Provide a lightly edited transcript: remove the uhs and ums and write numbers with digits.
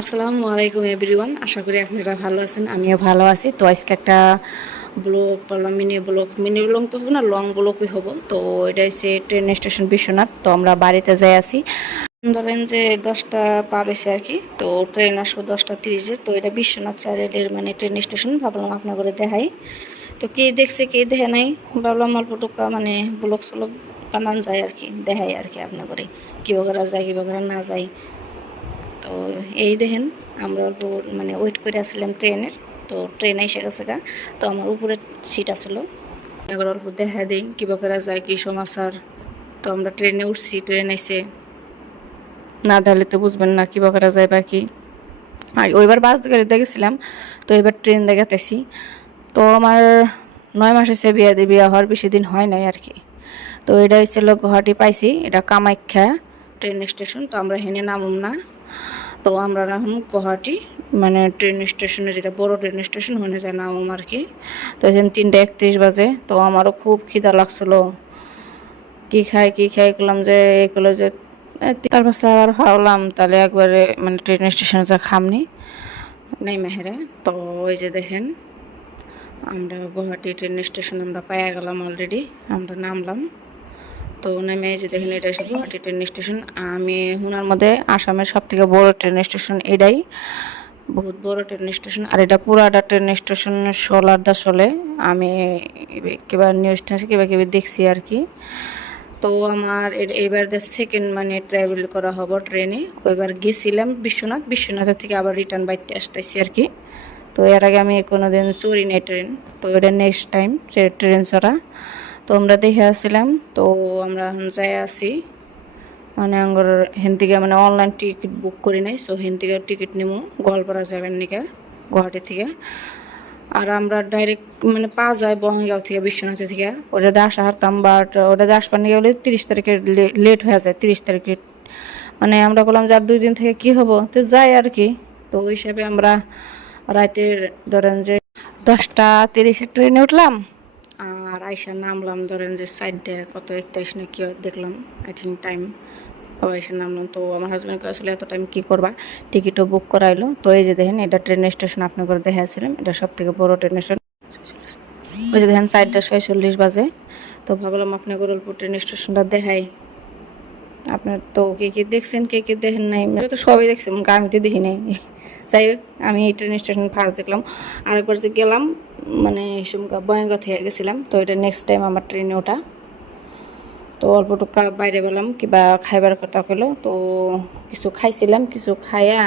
আসসালামু আলাইকুম এভরিওয়ান, আশা করি আপনারা ভালো আছেন। আমিও ভালো আছি। তো আজকে একটা ব্লগ বললাম, মিনি ব্লগ তো হবে না, লং ব্লগই হবো। তো এটা হচ্ছে ট্রেন স্টেশন বিশ্বনাথ। তো আমরা বাড়িতে যাই আছি, ধরেন যে 10টা পার হয়েছে আর কি। তো ট্রেন আসবো 10টা 30-এ। তো এটা বিশ্বনাথ স্যারের মানে ট্রেন স্টেশন, ভাবলাম আপনার করে দেখাই। তো কে দেখছে কে দেখে নাই, ভাবলাম অল্প টুকা মানে ব্লগ স্লগ বানান যায় আর কি, দেখাই আর কি আপনার করে কীভাবে যায় কীভাবে না যায়। তো এই দেখেন, আমরা অল্প মানে ওয়েট করে আসছিলাম ট্রেনের। তো ট্রেন এসে গেছে গা। তো আমার উপরে সিট আসলো, এবার অল্প দেখা দিই কীভাবে যায় কী সমাচার। তো আমরা ট্রেনে উঠছি, ট্রেন এসে না তাহলে তো বুঝবেন না কীভাবে যায় বা কি। আর ওইবার বাস গাড়িতে গেছিলাম, তো এবার ট্রেন দেখাতেছি। তো আমার 9 মাস হয়েছে বিয়া হওয়ার, বেশি দিন হয় নাই আর কি। তো এটা হচ্ছিল গুয়াহাটি পাইছি, এটা কামাখ্যা ট্রেন স্টেশন। তো আমরা হেনে নামুম না, তো আমরা এখন গুয়াহাটি মানে ট্রেন স্টেশনে, যেটা বড় ট্রেন স্টেশন ওখানে যায় নামুম আর কি। তো এখানে 3টা 31 বাজে। তো আমারও খুব খিদা লাগছিলো, কি খাই করলাম যে এগুলো যে তারপর আবার ভাবলাম তাহলে একবারে মানে ট্রেন স্টেশনে যা খামনি নেই মেহেরে। তো ওই যে দেখেন, আমরা গুয়াহাটি ট্রেন স্টেশন আমরা পাইয়া গেলাম অলরেডি, আমরা নামলাম। তো নেমে যে দেখেন, এটা হচ্ছে গুয়াহাটি ট্রেন স্টেশন। আমি হুনার মধ্যে আসামের সব থেকে বড় ট্রেন স্টেশন এটাই, বহুত বড় ট্রেন স্টেশন। আর এটা পুরাটা ট্রেন স্টেশন সোলার দা চলে। আমি কিবা নিউজ টিউজ কিবা দেখছি আর কি। তো আমার এবার সেকেন্ড মানে ট্রাভেল করা হবো ট্রেনে। ওইবার গেছিলাম বিশ্বনাথের থেকে আবার রিটার্ন বাইতে আসতেছি আর কি। তো এর আগে আমি কোনোদিন চড়ি নাই ট্রেন, তো এটা নেক্সট টাইম সে ট্রেন চড়া। তো আমরা দেখে আসছিলাম। তো আমরা এখন যাই আসি মানে আঙ্গর হেন থেকে মানে অনলাইন টিকিট বুক করি নাই। সো হেন থেকে টিকিট নিবো গোয়ালপাড়া যাবেন নিকা গুয়াহাটি থেকে। আর আমরা ডাইরেক্ট মানে পাওয়া যায় বঙ্গাইগাঁও থেকে, বিশ্বনাথ থেকে। ওটাতে আসা হারতাম, বাট ওটাতে আসবার নিয়ে গেলে 30 তারিখে লেট হয়ে যায়। 30 তারিখে মানে আমরা বললাম যে আর 2 দিন থেকে কি হবো, তো যাই আর কি। তো ওই হিসাবে আমরা রাতের ধরেন যে 10টা 30-এর ট্রেনে উঠলাম। আর আইসা নামলাম ধরেন যে 4টা কত 31 না কি দেখলাম, আই থিঙ্ক টাইম। এসে নামলাম। তো আমার হাজব্যান্ডকে আসলে এত টাইম কী করবা, টিকিটও বুক করাইলো। তো এই যে দেখেন, এটা ট্রেন স্টেশন আপনার করে দেখাচ্ছিলাম, এটা সব থেকে বড় ট্রেন স্টেশন। ওই যে দেখেন 4টা 46 বাজে। তো ভাবলাম আপনার গরলপুর ট্রেন স্টেশনটা দেখাই। আপনার তো কে দেখছেন কে দেখেন নাই, তো সবই দেখছেন, আমি তো দেখি নাই। যাই হোক, আমি এই ট্রেন স্টেশন ফার্স্ট দেখলাম। আরেকবার যে গেলাম মানে বয়াঙ্গা থেকে গেছিলাম। তো এটা নেক্সট টাইম আমার ট্রেনে ওঠা। তো অল্প টুকা বাইরে পেলাম কিবা খাইবার কথা কইলো। তো কিছু খাইছিলাম, কিছু খাইয়া